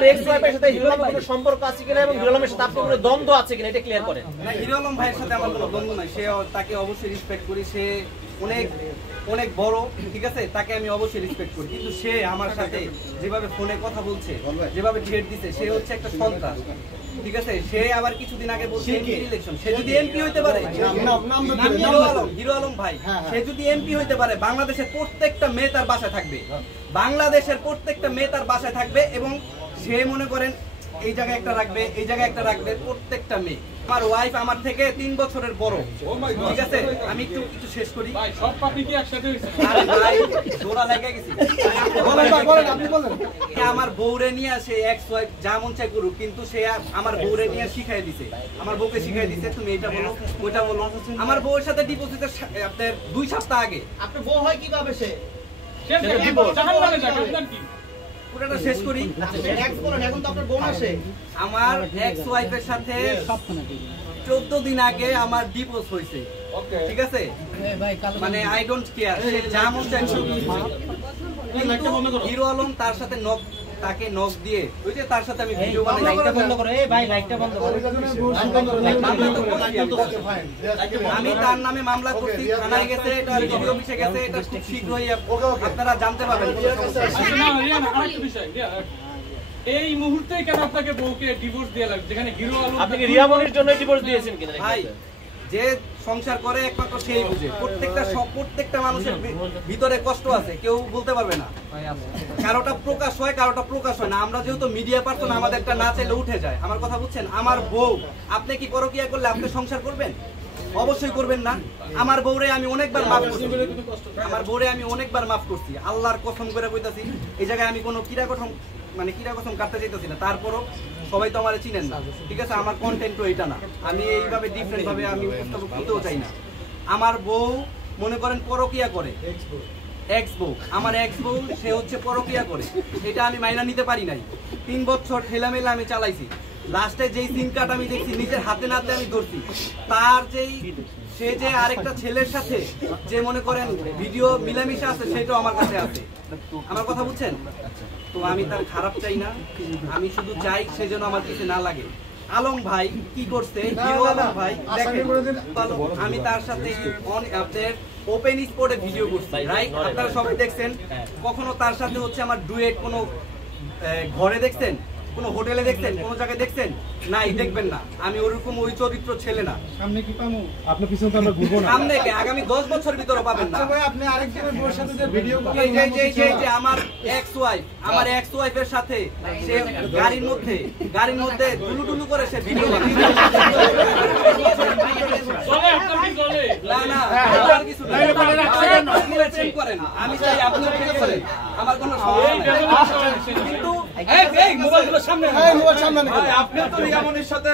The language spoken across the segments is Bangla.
এক্স ওয়াইফের সাথে হিরো আলমের কোনো সম্পর্ক আছে কিনা এবং হিরো আলমের সাথে আপনার কোনো দ্বন্দ্ব আছে কিনা এটা ক্লিয়ার করেন। না, হিরো আলম ভাইয়ের সাথে আমার কোনো দ্বন্দ্ব নাই। সে তাকে অবশ্যই রেসপেক্ট করি। সে অনেক অনেক বড়, ঠিক আছে, তাকে আমি অবশ্যই রেসপেক্ট করি। কিন্তু সে আমার সাথে যেভাবে ফোনে কথা বলছে, যেভাবে থ্রেট দিচ্ছে, সে হচ্ছে একটা সন্ত্রাস, ঠিক আছে। সে আবার কিছুদিন আগে বলছে এমপি ইলেকশন, সে যদি এমপি হইতে পারে, হিরো আলম ভাই, সে যদি এমপি হইতে পারে, বাংলাদেশের প্রত্যেকটা মেয়ে তার বাসায় থাকবে, বাংলাদেশের প্রত্যেকটা মেয়ে তার বাসায় থাকবে। এবং সে মনে করেন এই জায়গায় একটা রাখবে, এই জায়গায় একটা রাখবে, প্রত্যেকটা মেয়ে। আমার ওয়াইফ আমার থেকে 3 বছরের বড়, ঠিক আছে। আমি একটু শেষ করি। সব পাপি কি একসাথে হইছে? আরে ভাই দোরা লাগা গেছে। বলেন আপনি বলেন। আমার বউরে নিয়ে সে এক্স ওয়াইফ যা মন চাই করুক, কিন্তু সে আমার বউরে নিয়ে শিখাই দিছে, আমার বউকে শিখাই দিছে তুমি এটা বলো ওইটা বলো। আমার বউয়ের সাথে ডিপোজিটের আপনার 2 সপ্তাহ আগে। আপনার বউ হয় কিভাবে সে জাহান্নামে যাক, আপনার কি? পুরোটা শেষ করি। এক্স বলেন, এখন তো আপনার বোন আছে। আমার এক্স ওয়াইফের সাথে 14 দিন আগে আমার ডিভোর্স হয়েছে, ঠিক আছে। মানে আই ডোন্ট কেয়ার, সে যা মন চায় হিরো আলম তার সাথে তাকে নক দিয়ে ওই যে তার সাথে আমি ভিডিও বানাই। লাইটটা বন্ধ করো, এই ভাই লাইটটা বন্ধ করো। আমি তার নামে মামলা করছি, থানায় গেছে, এটা ভিডিও অফিসে গেছে, এটা খুব শীঘ্রই আপনারা জানতে পারবেন। এই মুহূর্তে কেন আপনাকে বউকে ডিভোর্স দেয়া লাগবে, যেখানে হিরো আলম? আপনি কি রিয়া মনির জন্য ডিভোর্স দিয়েছেন কিনা? ভাই, যে সংসার করে একমাত্র সেই বুঝে। প্রত্যেকটা মানুষের ভিতরে কষ্ট আছে, কেউ বলতে পারবে না। কারোটা প্রকাশ হয়, কারোটা প্রকাশ হয় না। আমরা যেহেতু মিডিয়া পারসন, আমাদেরটা না চাইলে উঠে যায়। আমার কথা বুঝছেন? আমার বউ, আপনি কি পরকিয়া করলে আপনি সংসার করবেন? অবশ্যই করবেন না। আমার বউরে আমি অনেকবার মাফ করছি, আমার বউরে আমি অনেকবার মাফ করছি, আল্লাহর কসম করে কইতাছি। এই জায়গায় আমি কোনো কিরা কসম কাটতে চাইতেছি না। তারপরও সবাই তো আমার চিনেন না, ঠিক আছে। আমার কন্টেন্টও এটা না, আমি এইভাবে ডিফারেন্ট ভাবে আমি উপস্থাপন করতেও চাই না। আমার বউ মনে করেন পরকিয়া করে, এক্স বউ, আমার এক্স বউ, সে হচ্ছে পরকিয়া করে। এটা আমি মাইনা নিতে পারি নাই। 3 বছর ঠেলামেলা আমি চালাইছি। লাস্টে যেই সিম কার্ড আমি দেখছি, নিজের হাতে নাতে আমি ধরছি, তার সে যে আরেকটা ছেলের সাথে যে মনে করেন ভিডিও মিলামিশা আছে, সেটাও আমার কাছে আছে। আমার কথা বুঝছেন? তো আমি তার খারাপ চাই না, আমি শুধু চাই সে যেন আমার কিছু না লাগে। আলম ভাই কি করছে, হিরো আলম ভাই দেখেন, আমি তার সাথে আপনার ওপেন স্পটে ভিডিও করছি, রাইট? আপনারা সবাই দেখছেন। কখনো তার সাথে হচ্ছে আমার ডুয়েট কোনো ঘরে দেখছেন, কোনো হোটেলে দেখছেন, কোনো জায়গায় দেখছেন? নাই, দেখবেন না। আমি ওরকম ওই চরিত্র ছেলে না। সামনে কি পামু? আপনি পিছনে তো আমরা ঘুরবো না। সামনে কে? আগামী 10 বছর ভিতরে পাবেন না। আচ্ছা ভাই, আপনি আরেকজনের বউর সাথে যে ভিডিও করেন, এই যে আমার এক্স ওয়াইফের সাথে সে গাড়ির মধ্যে টুলু করে সে ভিডিও বানায়। চলে আপনার কি চলে? না আর কিছু না। আপনি প্রেম করেন, আমি চাই আপনি প্রেম করেন, আমার কোনো সমস্যা নেই। কিন্তু এই মোবাইলগুলো সামনে, মোবাইল সামনে না। ভাই আপনি তো রিয়ামনির সাথে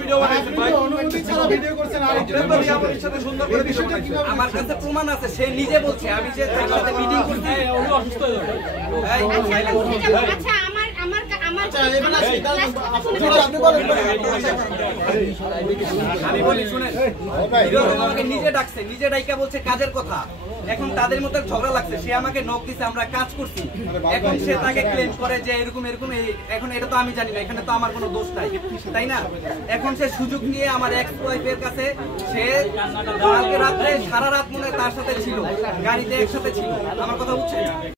ভিডিও বানাইছেন ভাই, অনুমতি ছাড়া ভিডিও করছেন। আর আপনি তো রিয়ামনির সাথে সুন্দর করে ভিডিও বানাইছেন। আমার কাছে প্রমাণ আছে, সে নিজে বলছে আমি যে তার সাথে মিটিং করছি। উনি অসুস্থ হয়ে যাবে। আচ্ছা আমি বলি শুনেন, হিরো আলম আমাকে নিজে ডাকছে, নিজে ডাইকা বলছে কাজের কথা। এখন তাদের মধ্যে ঝগড়া লাগছে, সে আমাকে নক দিছে, আমরা কাজ করছি। এখন সে তাকে ক্লেম করে যে এরকম এখন এটা তো আমি জানি না, এখানে তো আমার কোনো দোষ নাই, তাই না? এখন সে সুযোগ নিয়ে আমার এক্স ওয়াইফের কাছে, সে কালকে রাত্রে সারা রাত মনে হয় তার সাথে ছিল, গাড়িতে একসাথে ছিল। আমার কথা বুঝছেন?